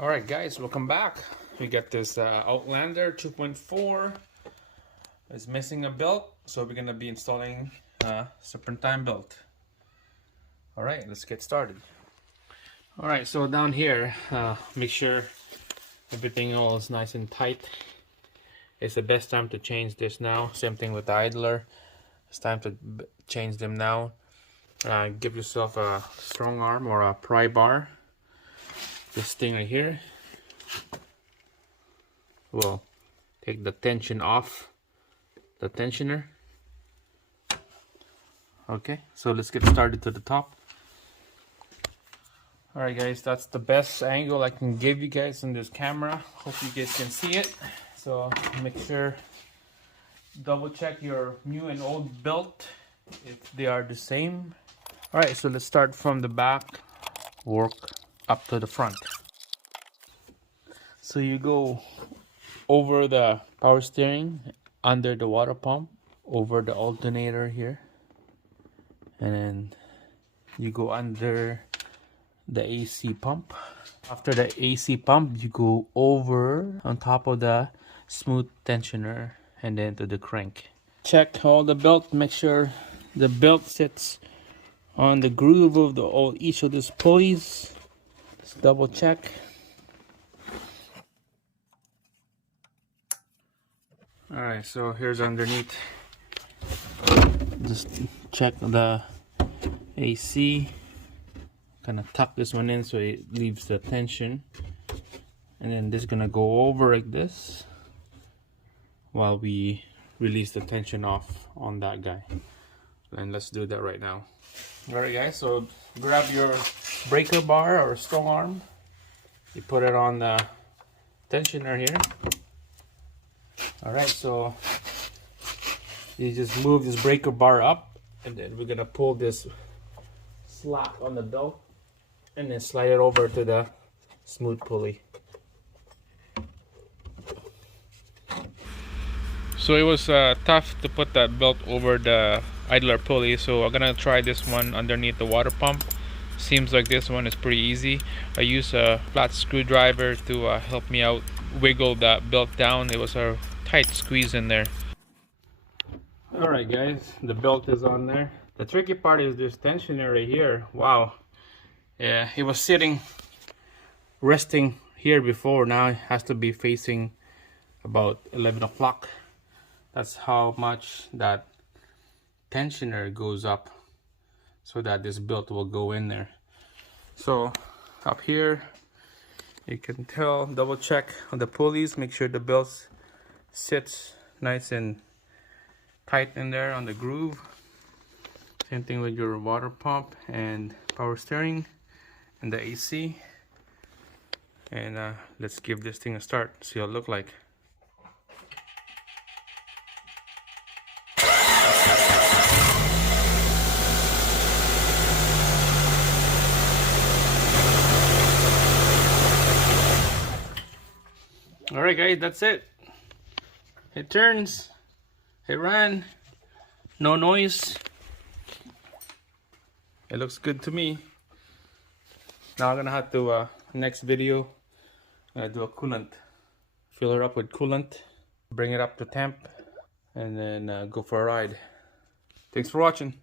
Alright guys, welcome back. We got this Outlander 2.4. It's missing a belt, so we're gonna be installing a Serpentine belt. Alright, let's get started. Alright, so down here, make sure everything all is nice and tight. It's the best time to change this now. Same thing with the idler. It's time to change them now. Give yourself a strong arm or a pry bar. This thing right here will take the tension off the tensioner. Okay, so let's get started to the top. Alright guys, that's the best angle I can give you guys on this camera. Hope you guys can see it. So make sure, double check your new and old belt if they are the same. Alright, so let's start from the back, work up to the front. So you go over the power steering, under the water pump, over the alternator here, and then you go under the AC pump. After the AC pump, you go over on top of the smooth tensioner and then to the crank. Check all the belt, make sure the belt sits on the groove of each of these pulleys. Just double check. Alright, so here's underneath. Just check the AC. Kind of tuck this one in so it leaves the tension. And then this is gonna go over like this while we release the tension off on that guy. And let's do that right now. Alright guys, so grab your breaker bar or strong arm. You put it on the tensioner here. Alright, so you just move this breaker bar up, and then we're gonna pull this slack on the belt and then slide it over to the smooth pulley. So it was tough to put that belt over the idler pulley, so I'm gonna try this one underneath the water pump. Seems like this one is pretty easy. I use a flat screwdriver to help me out wiggle that belt down. It was a tight squeeze in there. Alright guys, the belt is on there. The tricky part is this tensioner right here. Wow. Yeah, it was resting here before. Now it has to be facing about 11 o'clock. That's how much that tensioner goes up so that this belt will go in there. So up here you can tell, double check on the pulleys, make sure the belt sits nice and tight in there on the groove. Same thing with your water pump and power steering and the AC. And let's give this thing a start, see how it look like. Alright guys, that's it. It turns, it ran, no noise. It looks good to me. Now I'm gonna have to, next video, do a coolant. Fill her up with coolant, bring it up to temp, and then go for a ride. Thanks for watching.